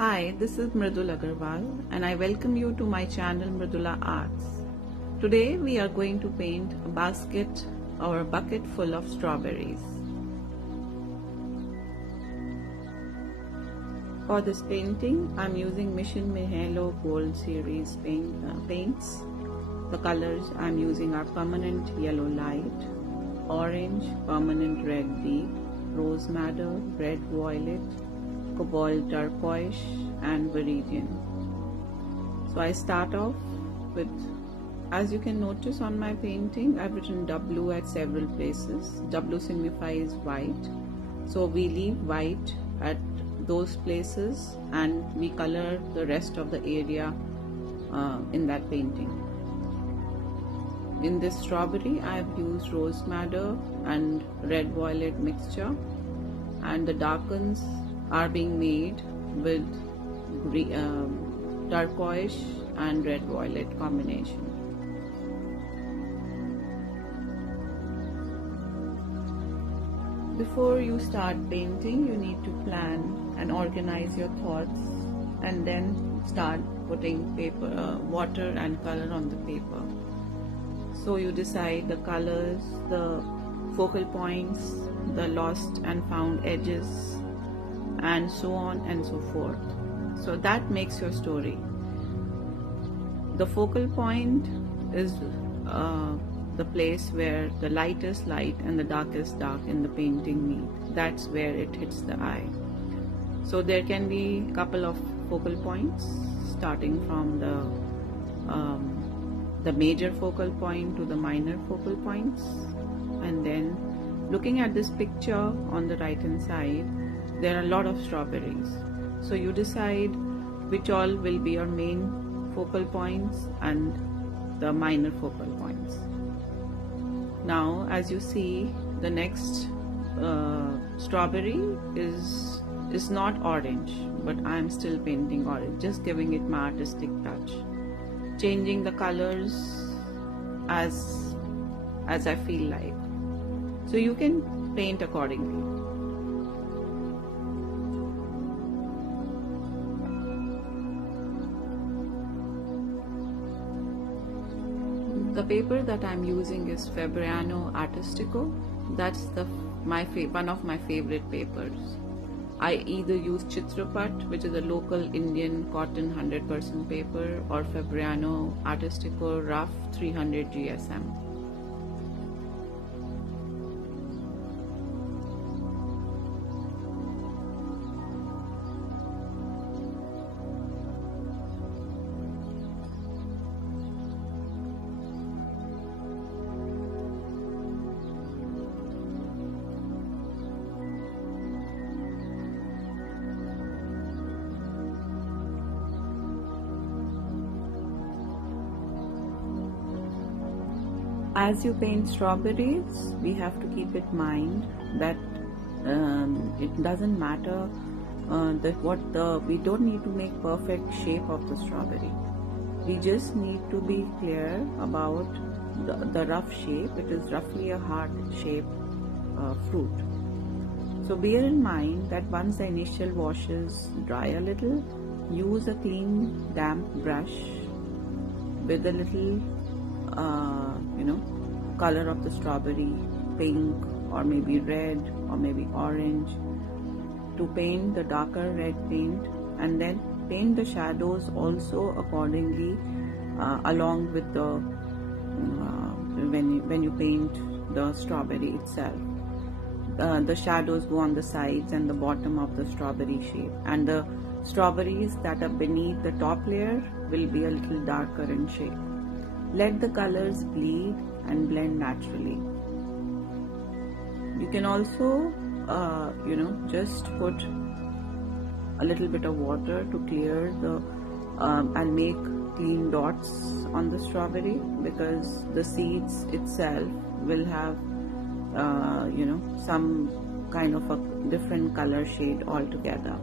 Hi, this is Mridul Agarwal and I welcome you to my channel Mridula Arts. Today we are going to paint a basket or a bucket full of strawberries. For this painting, I'm using Mijello Gold Series paints. The colors I'm using are permanent yellow light, orange, permanent red deep, rose madder, red violet, cobalt turquoise and viridian. So I start off with, as you can notice on my painting, I've written W at several places. W signifies white. So we leave white at those places and we color the rest of the area in that painting. In this strawberry, I have used rose madder and red violet mixture, and the darkens are being made with turquoise and red violet combination. Before you start painting, you need to plan and organize your thoughts and then start putting water and color on the paper. So you decide the colors, the focal points, the lost and found edges, and so on and so forth. So that makes your story. The focal point is the place where the lightest light and the darkest dark in the painting meet. That's where it hits the eye. So there can be a couple of focal points, starting from the major focal point to the minor focal points, and then looking at this picture on the right hand side, there are a lot of strawberries. So you decide which all will be your main focal points and the minor focal points. Now, as you see, the next strawberry is not orange, but I am still painting orange, just giving it my artistic touch, changing the colors as I feel like. So you can paint accordingly. The paper that I'm using is Fabriano Artistico. That's one of my favorite papers. I either use Chitrapat, which is a local Indian cotton 100% paper, or Fabriano Artistico Rough 300 GSM. As you paint strawberries, we have to keep in mind that it doesn't matter we don't need to make perfect shape of the strawberry. We just need to be clear about the rough shape. It is roughly a heart shaped fruit. So bear in mind that once the initial washes dry a little, use a clean damp brush with a little color of the strawberry, pink or maybe red or maybe orange, to paint the darker red paint, and then paint the shadows also accordingly along with the when you paint the strawberry itself. The shadows go on the sides and the bottom of the strawberry shape, and the strawberries that are beneath the top layer will be a little darker in shape. Let the colors bleed and blend naturally. You can also just put a little bit of water to clear and make clean dots on the strawberry, because the seeds itself will have some kind of a different color shade altogether.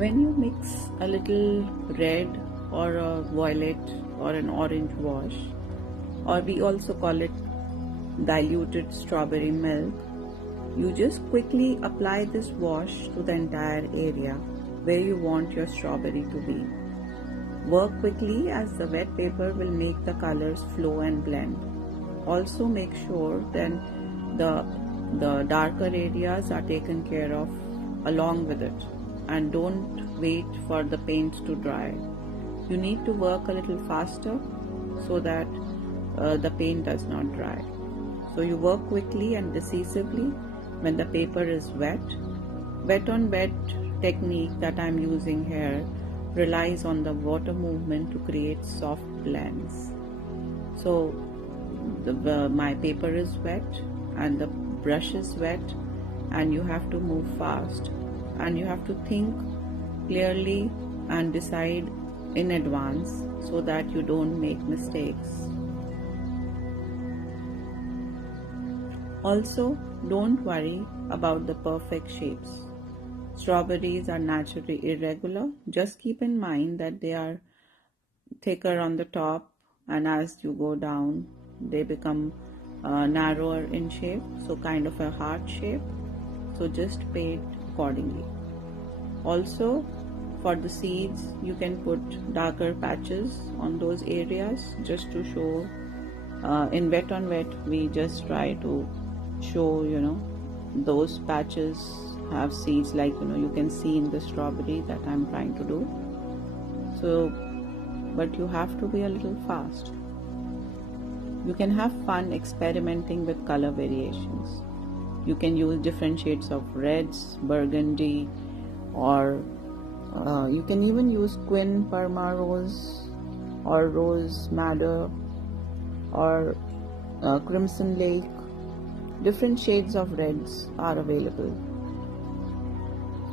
When you mix a little red or a violet or an orange wash, or we also call it diluted strawberry milk, you just quickly apply this wash to the entire area where you want your strawberry to be. Work quickly as the wet paper will make the colors flow and blend. Also make sure that the darker areas are taken care of along with it, and don't wait for the paint to dry. You need to work a little faster so that the paint does not dry. So you work quickly and decisively when the paper is wet. Wet on wet technique that I'm using here relies on the water movement to create soft blends. So my paper is wet and the brush is wet, and you have to move fast and you have to think clearly and decide in advance so that you don't make mistakes. Also, don't worry about the perfect shapes. Strawberries are naturally irregular. Just keep in mind that they are thicker on the top, and as you go down they become narrower in shape, so kind of a heart shape. So just paint accordingly. Also, for the seeds you can put darker patches on those areas just to show. In wet on wet we just try to show, those patches have seeds, like you can see in the strawberry that I'm trying to do. So, but you have to be a little fast. You can have fun experimenting with color variations. You can use different shades of reds, burgundy, or you can even use Quin Perma Rose or Rose Madder or Crimson Lake. Different shades of reds are available.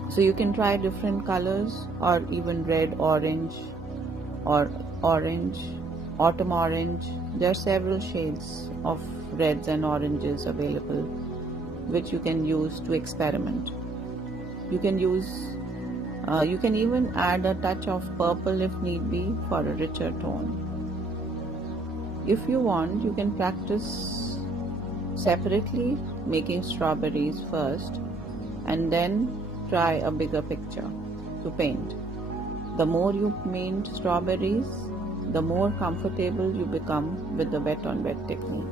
So you can try different colors, or even red orange or orange, autumn orange. There are several shades of reds and oranges available which you can use to experiment. You can even add a touch of purple if need be for a richer tone. If you want, you can practice separately making strawberries first and then try a bigger picture to paint. The more you paint strawberries, the more comfortable you become with the wet on wet technique.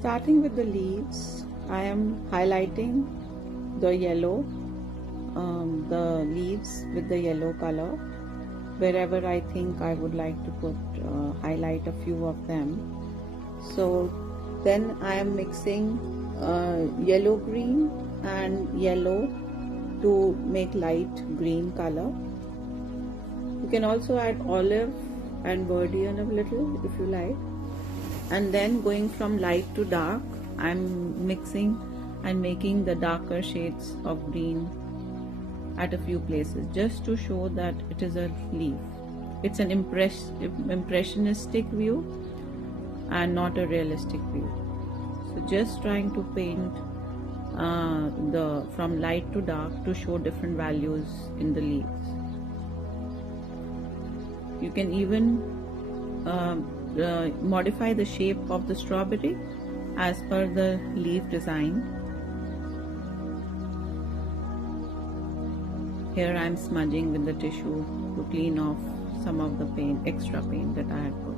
Starting with the leaves, I am highlighting the yellow, the leaves with the yellow color. Wherever I think I would like to put highlight a few of them. So then I am mixing yellow green and yellow to make light green color. You can also add olive and verdian a little if you like. And then going from light to dark, I'm mixing and making the darker shades of green at a few places, just to show that it is a leaf. It's an impressionistic view and not a realistic view. So just trying to paint from light to dark to show different values in the leaves. You can even modify the shape of the strawberry as per the leaf design. Here I am smudging with the tissue to clean off some of the paint, extra paint that I had put.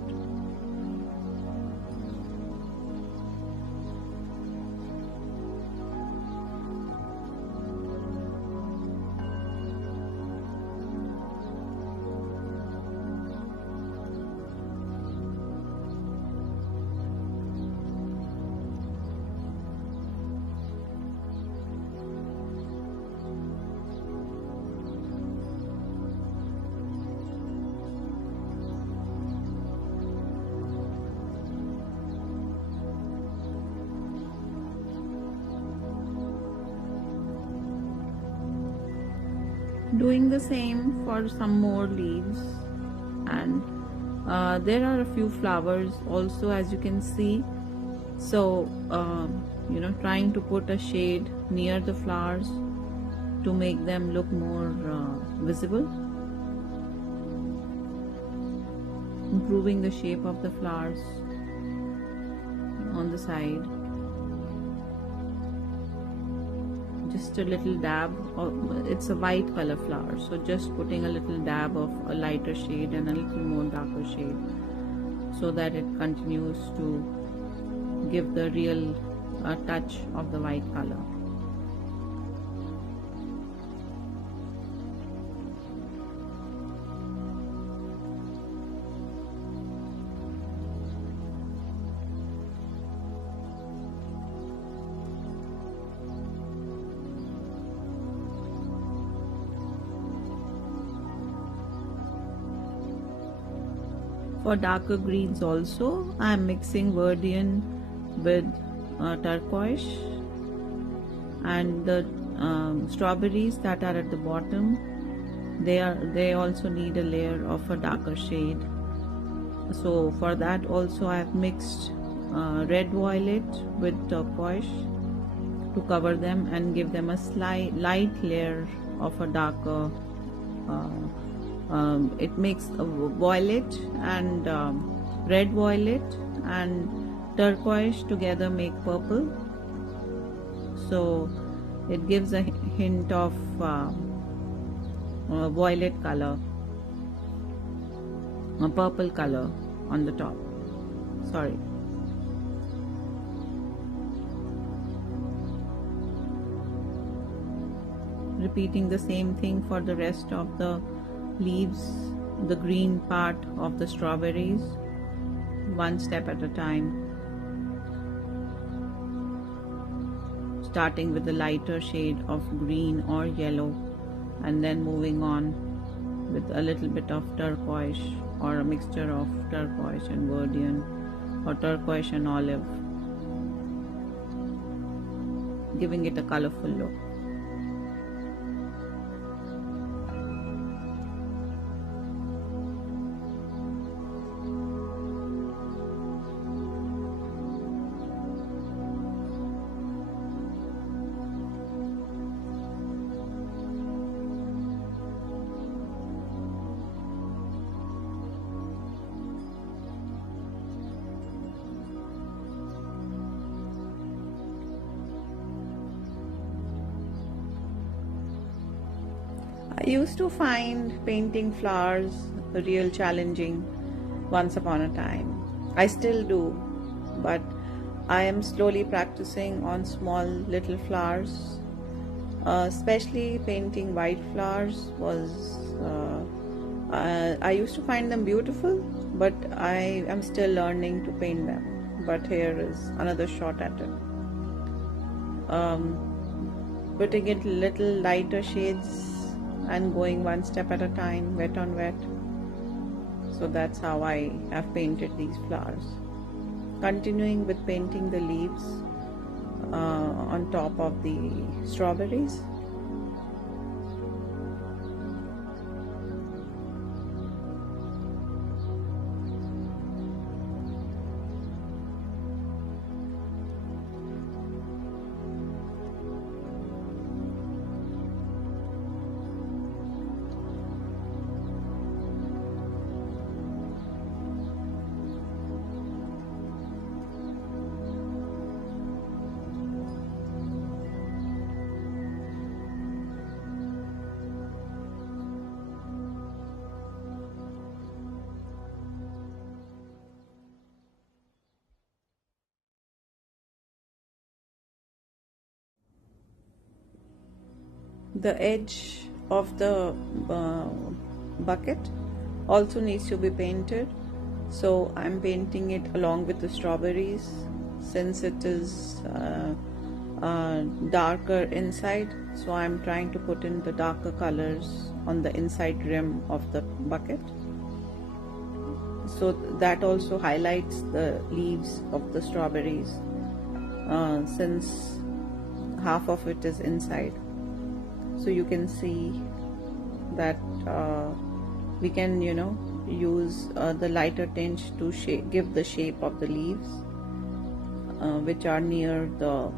Doing the same for some more leaves, and there are a few flowers also, as you can see. So trying to put a shade near the flowers to make them look more visible, improving the shape of the flowers on the side. Just a little dab of, it's a white color flower, so just putting a little dab of a lighter shade and a little more darker shade, so that it continues to give the real touch of the white color. For darker greens also, I am mixing verdian with turquoise, and the strawberries that are at the bottom, they also need a layer of a darker shade. So for that also I have mixed red violet with turquoise to cover them and give them a light layer of a darker it makes a violet and red violet and turquoise together make purple, so it gives a hint of violet color, a purple color on the top. Sorry. Repeating the same thing for the rest of the leaves, the green part of the strawberries, one step at a time, starting with the lighter shade of green or yellow and then moving on with a little bit of turquoise or a mixture of turquoise and verdian or turquoise and olive, giving it a colorful look. I used to find painting flowers real challenging once upon a time. I still do, but I am slowly practicing on small little flowers. Especially painting white flowers was I used to find them beautiful, but I am still learning to paint them. But here is another shot at it. Putting it little lighter shades and going one step at a time, wet on wet. So that's how I have painted these flowers. Continuing with painting the leaves on top of the strawberries. The edge of the bucket also needs to be painted, so I'm painting it along with the strawberries since it is darker inside, so I'm trying to put in the darker colors on the inside rim of the bucket, so that also highlights the leaves of the strawberries since half of it is inside. So you can see that we can, use the lighter tinge to give the shape of the leaves which are near the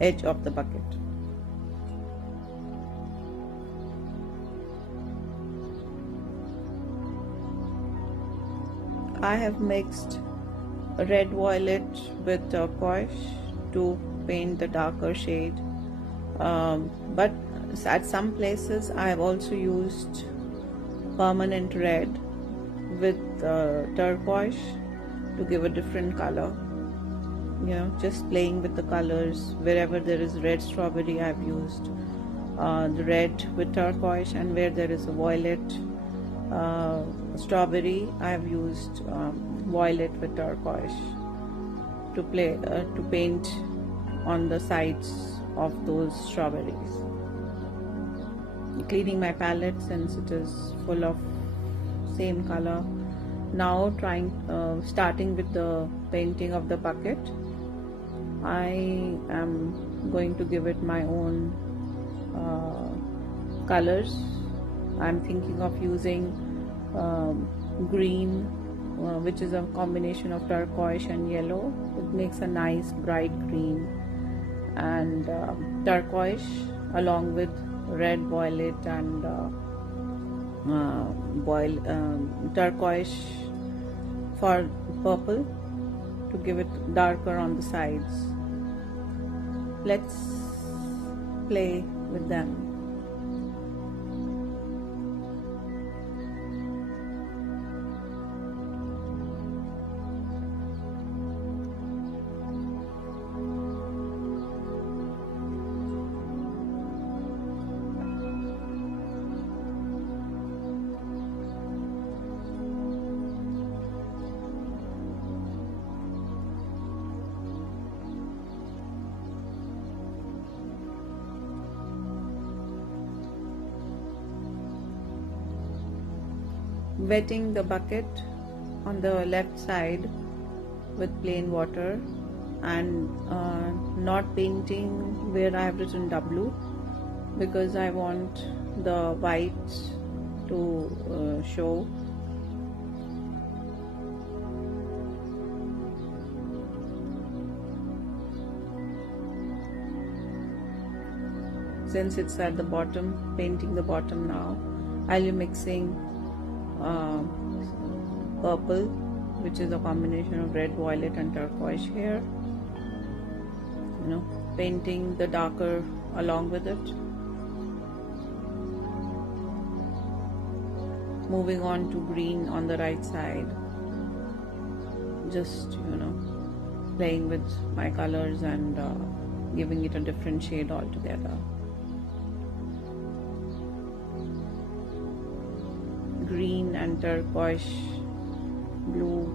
edge of the bucket. I have mixed red violet with turquoise to paint the darker shade. But at some places I have also used permanent red with turquoise to give a different color. Just playing with the colors. Wherever there is red strawberry, I have used the red with turquoise, and where there is a violet strawberry, I have used violet with turquoise to paint on the sides of those strawberries. Cleaning my palette since it is full of same color. Now starting with the painting of the bucket. I am going to give it my own colors. I'm thinking of using green, which is a combination of turquoise and yellow. It makes a nice bright green, and turquoise along with red, violet, and turquoise for purple to give it darker on the sides. Let's play with them. Wetting the bucket on the left side with plain water, and not painting where I have written W, because I want the white to show. Since it's at the bottom, painting the bottom now, I'll be mixing purple, which is a combination of red, violet, and turquoise here. Painting the darker along with it. Moving on to green on the right side. Just playing with my colors and giving it a different shade altogether. Green and turquoise blue,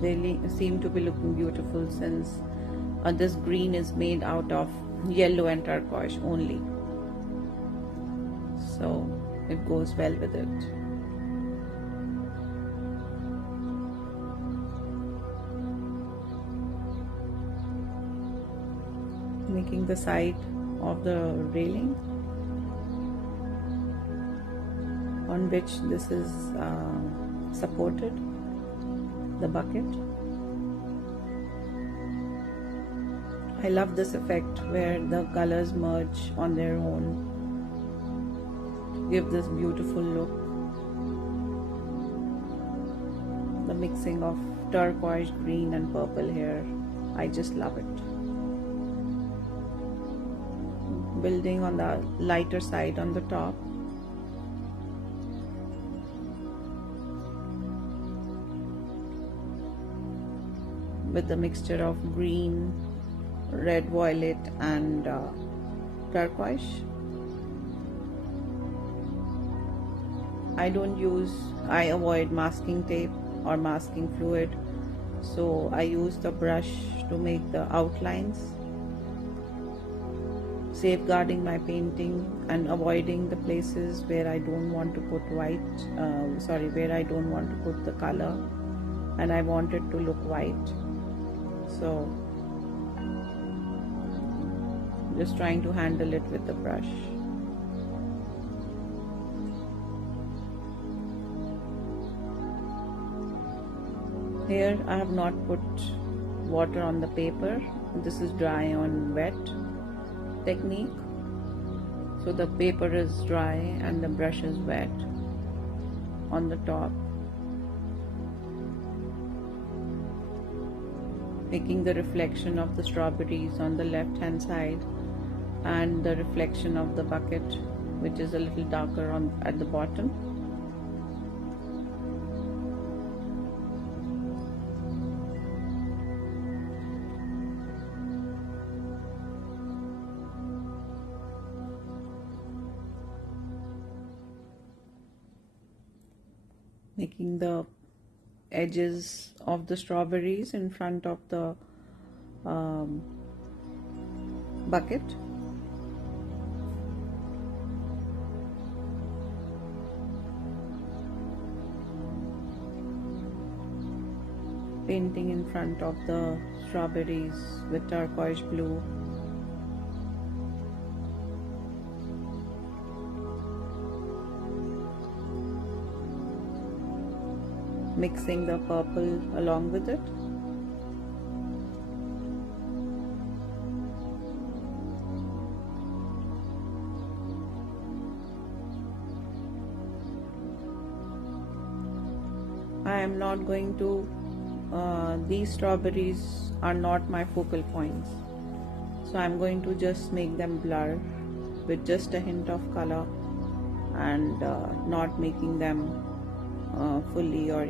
they seem to be looking beautiful, since this green is made out of yellow and turquoise only, so it goes well with it. Making the side of the railing on which this is supported, the bucket. I love this effect where the colors merge on their own to give this beautiful look. The mixing of turquoise, green and purple here, I just love it. Building on the lighter side on the top. With the mixture of green, red, violet and turquoise. I avoid masking tape or masking fluid, so I use the brush to make the outlines, safeguarding my painting and avoiding the places where I don't want to put where I don't want to put the color and I want it to look white. So just trying to handle it with the brush. Here I have not put water on the paper. This is dry on wet technique. So the paper is dry and the brush is wet on the top. Making the reflection of the strawberries on the left hand side and the reflection of the bucket, which is a little darker at the bottom. Making the edges of the strawberries in front of the bucket. Painting in front of the strawberries with turquoise blue. Mixing the purple along with it. I am not going to, these strawberries are not my focal points, so I'm going to just make them blur with just a hint of color and not making them fully, or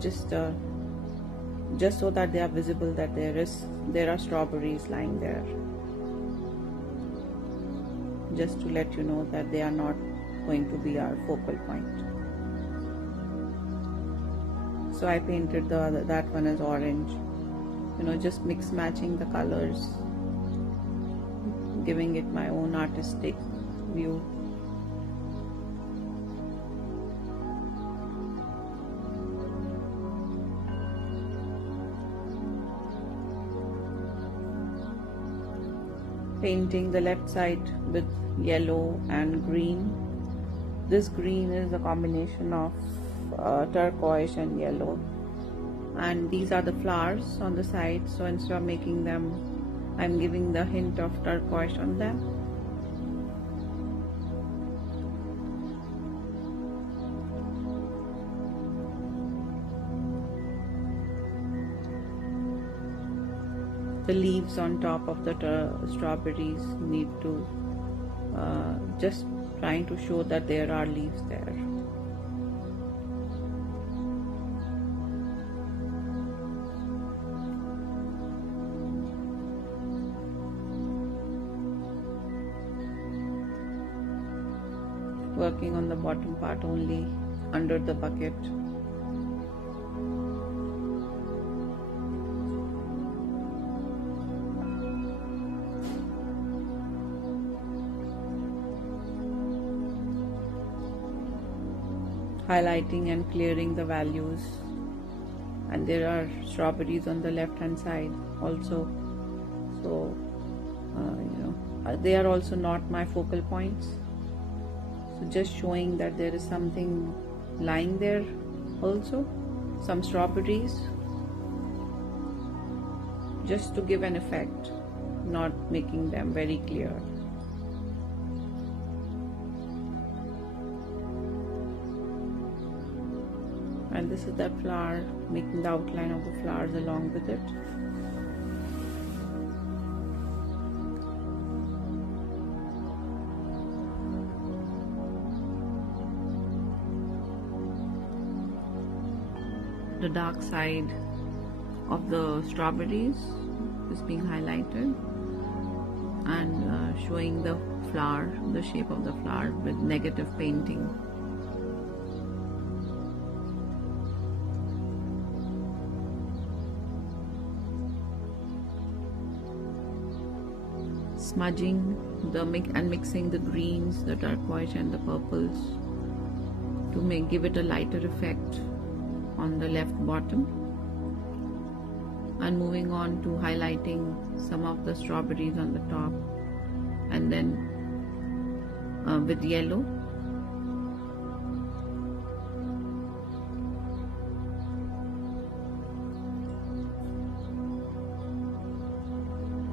just so that they are visible that there are strawberries lying there, just to let you know that they are not going to be our focal point. So I painted that one as orange, just mix matching the colors, giving it my own artistic view. Painting the left side with yellow and green. This green is a combination of turquoise and yellow, and these are the flowers on the side, so instead of making them, I'm giving the hint of turquoise on them. The leaves on top of the strawberries need to just trying to show that there are leaves there. working on the bottom part only, under the bucket. Highlighting and clearing the values, and there are strawberries on the left hand side also, so they are also not my focal points, so just showing that there is something lying there, also some strawberries, just to give an effect, not making them very clear. And this is that flower, making the outline of the flowers along with it. The dark side of the strawberries is being highlighted, and showing the flower, the shape of the flower with negative painting. Smudging and mixing the greens, the turquoise and the purples to give it a lighter effect on the left bottom, and moving on to highlighting some of the strawberries on the top, and then with yellow.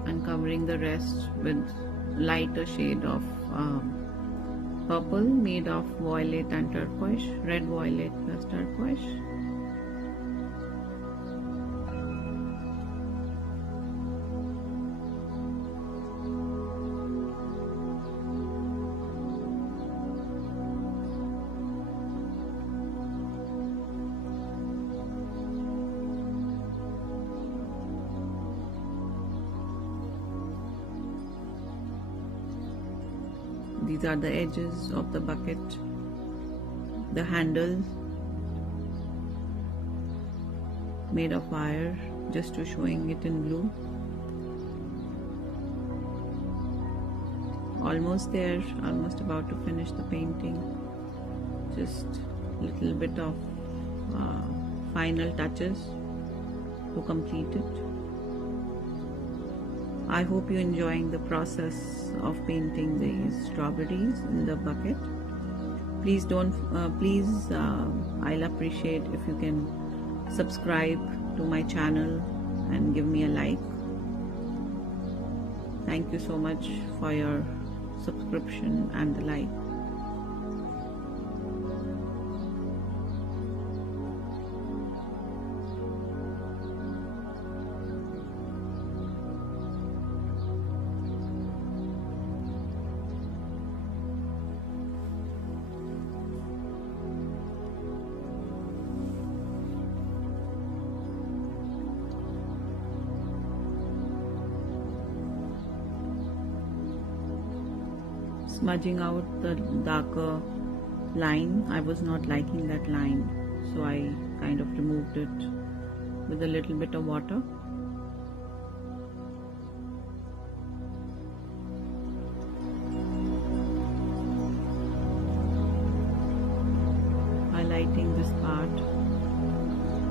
And covering the rest with lighter shade of purple made of violet and turquoise, red violet plus turquoise. These are the edges of the bucket, the handle made of wire, just to showing it in blue. Almost there, almost about to finish the painting. Just a little bit of final touches to complete it. I hope you're enjoying the process of painting these strawberries in the bucket. Please I'll appreciate if you can subscribe to my channel and give me a like. Thank you so much for your subscription and the like. Smudging out the darker line. I was not liking that line, so I kind of removed it with a little bit of water. Highlighting this part,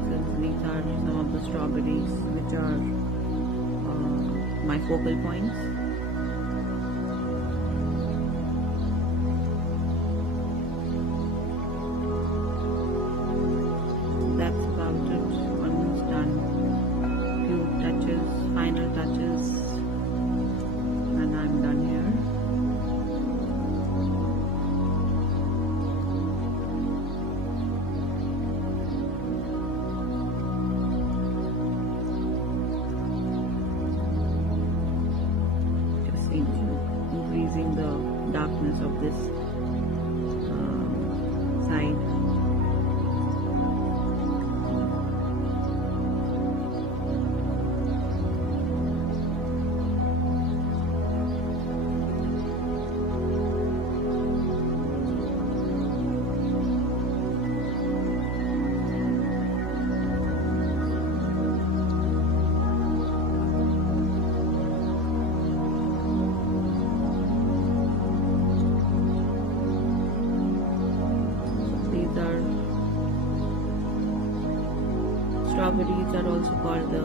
since these are some of the strawberries which are my focal points. Final touches, and I'm done here. strawberries are also called the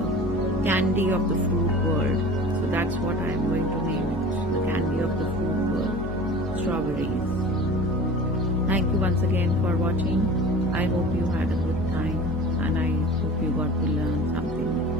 candy of the fruit world. So that's what I am going to name it, the candy of the fruit world, strawberries. Thank you once again for watching. I hope you had a good time and I hope you got to learn something.